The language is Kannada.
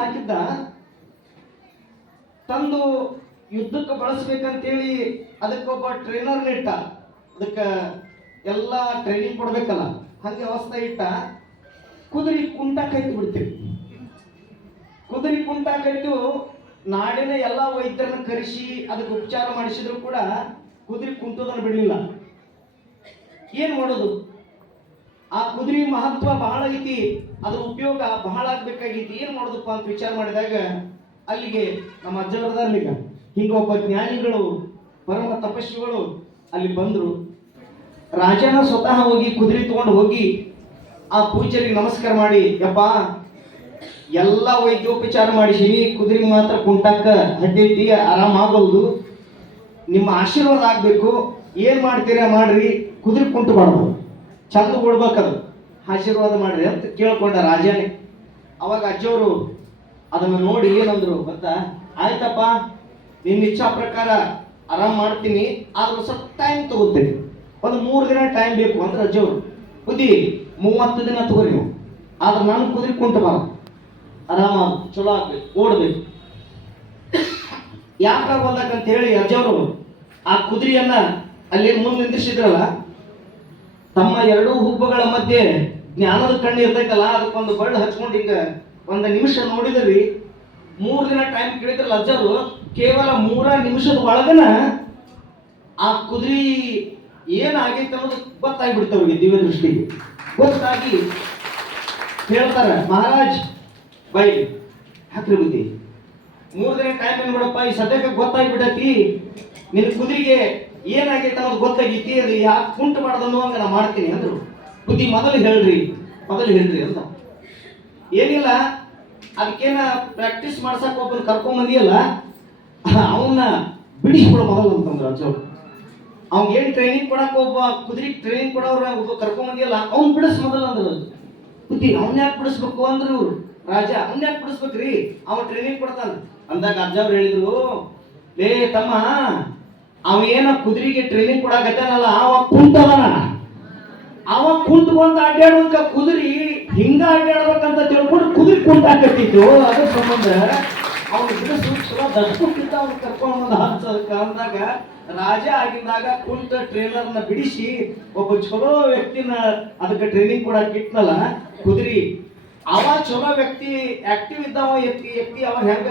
ಸಾಕಿದ್ದ ತಂದು ಯುದ್ಧಕ್ಕೆ ಬಳಸ್ಬೇಕಂತೇಳಿ ಅದಕ್ಕೊಬ್ಬ ಟ್ರೈನರ್ ಇಟ್ಟ. ಅದಕ್ಕೆ ಎಲ್ಲ ಟ್ರೈನಿಂಗ್ ಕೊಡ್ಬೇಕಲ್ಲ, ಹಂಗೆ ವ್ಯವಸ್ಥೆ ಇಟ್ಟ. ಕುದುರೆ ಕುಂಟ ಕೈತು ಬಿಡ್ತೀವಿ. ಕುದುರೆ ಕುಂಟ ಕೈತು ನಾಡಿನ ಎಲ್ಲ ವೈದ್ಯರನ್ನ ಕರೆಸಿ ಅದಕ್ಕೆ ಉಪಚಾರ ಮಾಡಿಸಿದ್ರು ಕೂಡ ಕುದುರೆ ಕುಂಟೋದನ್ನು ಬಿಡಲಿಲ್ಲ. ಏನ್ ಮಾಡೋದು? ಆ ಕುದುರೆ ಮಹತ್ವ ಬಹಳ ಐತಿ, ಅದ್ರ ಉಪಯೋಗ ಬಹಳ ಆಗ್ಬೇಕಾಗೈತಿ. ಏನ್ ಮಾಡೋದಪ್ಪ ಅಂತ ವಿಚಾರ ಮಾಡಿದಾಗ ಅಲ್ಲಿಗೆ ನಮ್ಮ ಅಜ್ಜವರದಲ್ಲಿಗ ಹಿಂಗ ಒಬ್ಬ ಜ್ಞಾನಿಗಳು ಪರಮ ತಪಸ್ವಿಗಳು ಅಲ್ಲಿ ಬಂದ್ರು. ರಾಜನ ಸ್ವತಃ ಹೋಗಿ ಕುದುರೆ ತಗೊಂಡು ಹೋಗಿ ಆ ಪೂಜ್ಯರಿಗೆ ನಮಸ್ಕಾರ ಮಾಡಿ, ಯಪ್ಪ ಎಲ್ಲ ವೈದ್ಯೋಪಚಾರ ಮಾಡಿಸಿನಿ, ಕುದುರೆ ಮಾತ್ರ ಕುಂಟಾಕ ಹಡ್ಡೈತಿ, ಆರಾಮಾಗಲ್ದು, ನಿಮ್ಮ ಆಶೀರ್ವಾದ ಆಗ್ಬೇಕು, ಏನ್ ಮಾಡ್ತೀರಾ ಮಾಡ್ರಿ, ಕುದುರೆ ಕುಂಟಬಾರ್ದು, ಚಂದ ಓಡ್ಬೇಕದು, ಆಶೀರ್ವಾದ ಮಾಡ್ರಿ ಅಂತ ಕೇಳ್ಕೊಂಡ ರಾಜನೇ. ಅವಾಗ ಅಜ್ಜವರು ಅದನ್ನು ನೋಡಿ ಏನಂದ್ರು ಗೊತ್ತಾ? ಆಯ್ತಪ್ಪ, ನಿನ್ನ ಇಚ್ಛಾ ಪ್ರಕಾರ ಆರಾಮ್ ಮಾಡ್ತೀನಿ, ಆದ್ರೂ ಸ್ವಲ್ಪ ಟೈಮ್ ತಗೋತೀನಿ, ಒಂದು 3 ದಿನ ಟೈಮ್ ಬೇಕು ಅಂದ್ರೆ ಅಜ್ಜವರು. ಬುದ್ಧಿ 30 ದಿನ ತಗೋರಿ ನೀವು, ಆದ್ರೆ ನಾನು ಕುದುರೆ ಕುಂಟಬಾರ್ದು, ಆರಾಮ ಚಲೋ ಆಗ್ಬೇಕು, ಓಡ್ಬೇಕು. ಯಾಕಾಗಂತ ಹೇಳಿ ಅಜ್ಜವರು ಆ ಕುದುರೆಯನ್ನ ಅಲ್ಲಿ ಮುಂದೆ ನಿಂದಿಸಿದ್ರಲ್ಲ, ತಮ್ಮ 2 ಹುಬ್ಬುಗಳ ಮಧ್ಯೆ ಜ್ಞಾನದ ಕಣ್ಣು ಇರ್ತೈತಲ್ಲ, ಅದಕ್ಕೊಂದು ಬಳ್ಳು ಹಚ್ಕೊಂಡು ಹಿಂಗ 1 ನಿಮಿಷ ನೋಡಿದ್ರಿ. 3 ದಿನ ಟೈಮ್ ಕೇಳಿದ್ರಲ್ಲ ಅಜ್ಜರು, ಕೇವಲ 3 ನಿಮಿಷದ ಒಳಗನ ಆ ಕುದುರೆ ಏನಾಗೈತೆ ಅನ್ನೋದು ಗೊತ್ತಾಗ್ಬಿಡ್ತ ಅವ್ರಿಗೆ, ದಿವ್ಯ ದೃಷ್ಟಿಗೆ ಗೊತ್ತಾಗಿ ಹೇಳ್ತಾರೆ, ಮಹಾರಾಜ್ ಬೈ ಹಾಕ್ರಿ ಬುದ್ಧಿ, 3 ದಿನ ಟೈಮ್ ಏನ್ ಬಿಡಪ್ಪ, ಈ ಸದ್ಯಕ್ಕೆ ಗೊತ್ತಾಗ್ಬಿಟ್ಟೈತಿ, ನಿನ್ನ ಕುದುರೆಗೆ ಏನಾಗೈತೆ ಅನ್ನೋದು ಗೊತ್ತಾಗೈತಿ, ಅದು ಯಾಕೆ ಕುಂಟು ಮಾಡೋದನ್ನು ಹಂಗ ನಾ ಮಾಡ್ತೀನಿ ಅಂದ್ರು. ಬುದ್ಧಿ ಮೊದಲು ಹೇಳ್ರಿ ಅಂತ. ಏನಿಲ್ಲ, ಅದಕ್ಕೇನ ಪ್ರಾಕ್ಟೀಸ್ ಮಾಡ್ಸಕ್ ಒಬ್ಬನ ಕರ್ಕೊಂಬಂದಿಯಲ್ಲ, ಅವನ್ನ ಬಿಡಿಸ್ಬಿಡ ಮೊದಲು ಅಂತಂದ್ರು ಅಜ್ಜವ್ರು. ಅವ್ನ್ ಏನ್ ಟ್ರೈನಿಂಗ್ ಕೊಡಕ್ ಒಬ್ಬ ಕುದುರೆ ಟ್ರೈನಿಂಗ್ ಕೊಡೋರ ಒಬ್ಬ ಕರ್ಕೊಂಬಂದಿಯಲ್ಲ, ಅವ್ನ್ ಬಿಡಿಸ್ ಮೊದಲು ಅಂದ್ರು. ಬುದ್ಧಿ ಅವ್ನ ಯಾಕೆ ಬಿಡಿಸ್ಬೇಕು ಅಂದ್ರು ಇವ್ರು. ರಾಜ ಅವ್ನ ಯಾಕೆ ಬಿಡಿಸ್ಬೇಕ್ರಿ, ಅವ್ನ ಟ್ರೈನಿಂಗ್ ಕೊಡ್ತಾನ ಅಂದಾಗ ಅಜ್ಜವ್ರು ಹೇಳಿದ್ರು, ಲೇ ತಮ್ಮ, ಅವೇನ ಕುದುರೆಗೆ ಟ್ರೈನಿಂಗ್ ಕೊಡಕತ್ತಾನಲ್ಲ, ಅವ ಕುಂಟದನ, ಅವ ಕುಂತ್ಕೊಂತ ಅಡ್ಡಾಡುವಂತ ಕುದುರೆ ಹಿಂಗ ಅಡ್ಡಾಡ್ಬೇಕಂತ ತಿಳ್ಕೊಂಡು ಕುದುರೆ ಕುಂಟಾಕತ್ತಿತ್ತು. ಅದ್ರ ಸಂಬಂಧ ಅವ್ನ ಬಿಡಿಸು ಚಲೋ ದಡ್ಡಕ್ಕಿಂತ ಅವ್ನು ಕರ್ಕೊಂಡು ಹಚ್ಚದಕ್ಕೆ ಅಂದಾಗ ರಾಜ ಆಗಿದ್ದಾಗ ಕುಂಟ ಟ್ರೈನರ್ನ ಬಿಡಿಸಿ ಒಬ್ಬ ಚಲೋ ವ್ಯಕ್ತಿನ ಅದಕ್ಕೆ ಟ್ರೈನಿಂಗ್ ಕೊಡಕ್ ಇಟ್ನಲ್ಲ ಕುದುರೆ, ಅವ ಚಲೋ ವ್ಯಕ್ತಿ ಆಕ್ಟಿವ್ ಇದ್ದವ ವ್ಯಕ್ತಿ ಅವ ಹೆಂಗ